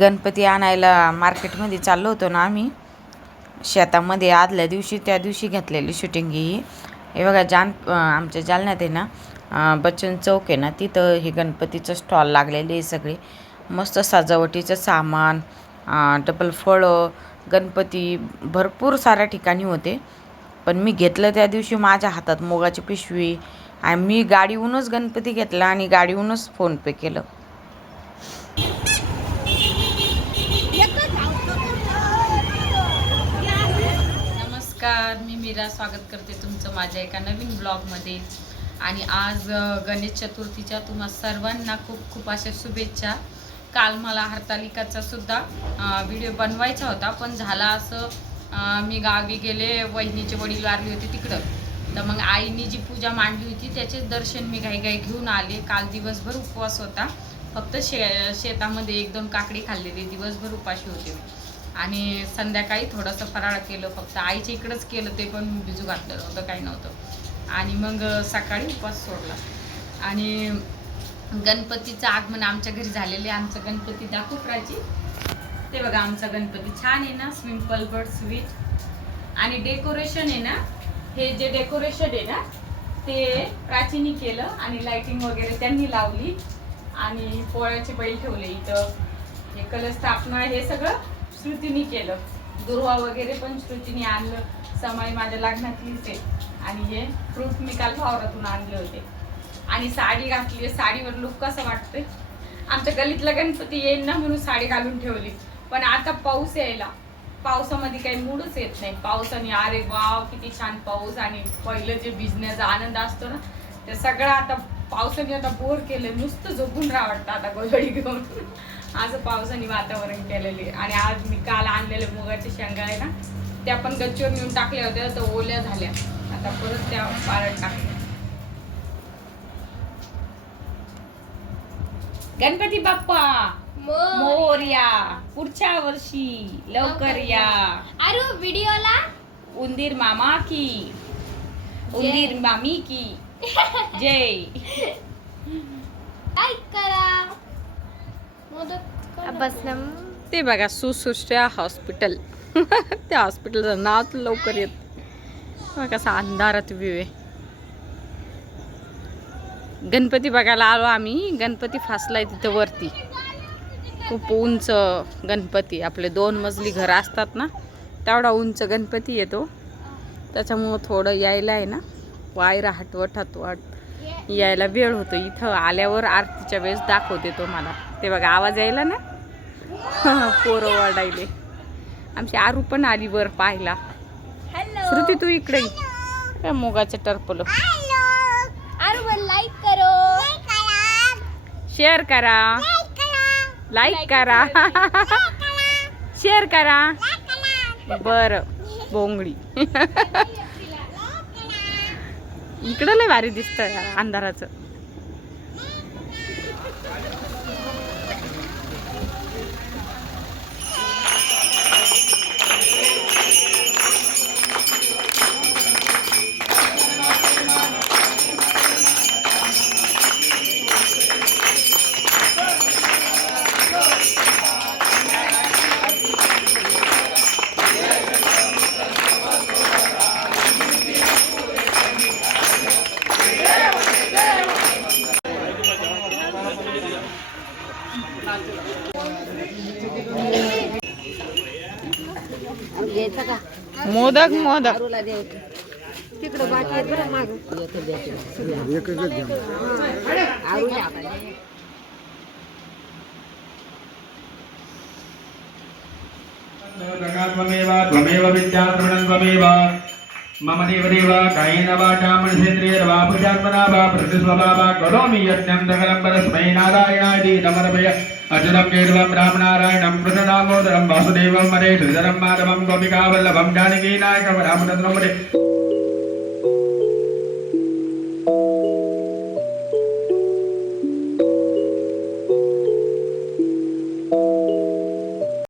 गणपती आणायला मार्केटमध्ये चाललो होतो ना आम्ही. शेतामध्ये आदल्या दिवशी त्या दिवशी घेतलेली शूटिंग ही. हे बघा जान आमच्या जालन्यात आहे ना बच्चन चौक आहे ना तिथं हे गणपतीचं स्टॉल लागलेले आहे सगळे. मस्त सजावटीचं सामान डबल फळं गणपती भरपूर साऱ्या ठिकाणी होते. पण मी घेतलं त्या दिवशी माझ्या हातात मोगाची पिशवी. आणि मी गाडीहूनच गणपती घेतला आणि गाडीहूनच फोनपे केलं. नमस्कार मी मीरा स्वागत करते तुमचं माझ्या एका नवीन ब्लॉगमध्ये. आणि आज गणेश चतुर्थीच्या तुम्हा सर्वांना खूप खूप अशा शुभेच्छा. काल मला हरतालिकाचा सुद्धा व्हिडिओ बनवायचा होता पण झाला असं मी गावी गेले वहिनीचे वडील वारले होते तिकडं. तर मग आईने जी पूजा मांडली होती त्याचेच दर्शन मी घाई घाई घेऊन आले. काल दिवसभर उपवास होता. फक्त शे शेतामध्ये एक दोन काकडी खाल्लेली दिवसभर उपाशी होते. मी आणि संध्याकाळी थोडंसं फराळ केलं फक्त आईच्या इकडंच केलं ते पण भिजू घातलं नव्हतं काही नव्हतं. आणि मग सकाळी उपवास सोडला. आणि गणपतीचं आगमन आमच्या घरी झालेले आमचं गणपती दाखवू प्राची ते बघा आमचा गणपती छान आहे ना सिंपल बट स्वीट. आणि डेकोरेशन आहे ना हे जे डेकोरेशन आहे ना ते प्राचीनी केलं आणि लाइटिंग वगैरे त्यांनी लावली. आणि पोळ्याचे बैल ठेवले इथं. हे कलश स्थापना हे सगळं. श्रुतीने केलं. दुर्वा वगैरे पण श्रुतीने आणलं. समाई माझ्या लग्नातलीच आहे. आणि हे फ्रूट मी काल भावरातून आणले होते. आणि साडी घातली साडीवर लुक कसं वाटतंय? आमच्या गलीतला गणपती येईल ना म्हणून साडी घालून ठेवली. पण आता पाऊस यायला. पावसामध्ये काही मूडच येत नाही. पावसाने अरे वाव किती छान पाऊस आणि पहिलं जे भिजण्याचा आनंद असतो ना ते सगळं आता पावसाने आता बोर केलं नुसतं झोपून राहा वाटतं आता गोधडी घेऊन. असं पावसाने वातावरण केलेले. आणि आज मी काल आणलेल्या मुगाच्या शेंगा आहे ना त्या पण गच्चीवर नेऊन टाकल्या होत्या तर ओल्या झाल्या. आता परत त्या पाळत टाकल्या. गणपती बाप्पा! मोर्या पुढच्या वर्षी लवकर या. अरे व्हिडिओला? उंदीर मामा की. उंदीर मामी की. जय. लाईक करा. ते बघा सुसृष्ट्या हॉस्पिटल. त्या हॉस्पिटलचं नाव तर लवकर येत. बघा कसा अंधारात व्ह्यू आहे. गणपती बघायला आलो आम्ही. गणपती फासलाय तिथं वरती. खूप उंच गणपती. आपले दोन मजली घरं असतात ना तेवढा उंच गणपती येतो. त्याच्यामुळं थोडं यायला आहे ना. वायरा हटवट हटवट यायला वेळ होतो. इथं आल्यावर आरतीच्या वेळेस दाखवते तो मला ते बघा आवाज यायला ना? पोरं वाढायले आमची आरू पण आली वर पाहायला. हॅलो श्रुती तू इकडे ये. काय मुगाचं टरपलं? लाईक करो. शेअर करा. लाईक करा. शेअर करा. बर. बोंगडी. इकडं लय भारी दिसतंय अंधाराचं. मोदक मोदक. तिकडं बाकी आहेत बरं माग. त्वमेव त्वमेव विद्याद्रविणं त्वमेव मम देवदेव कायेन वाचा मनसेन्द्रियर्वा प्रजात्मना वा प्रतिस्वभा वा करोमि यज्ञं सकलं परस्मै नारायणायति नमरभय అర్జునం కేశవం రామనారాయణం మృతనామోదరం వాసుదేవం మరే శ్రీధరం మాధవం గోపికావల్లభం జానకీ నాయకం రామచంద్రముడే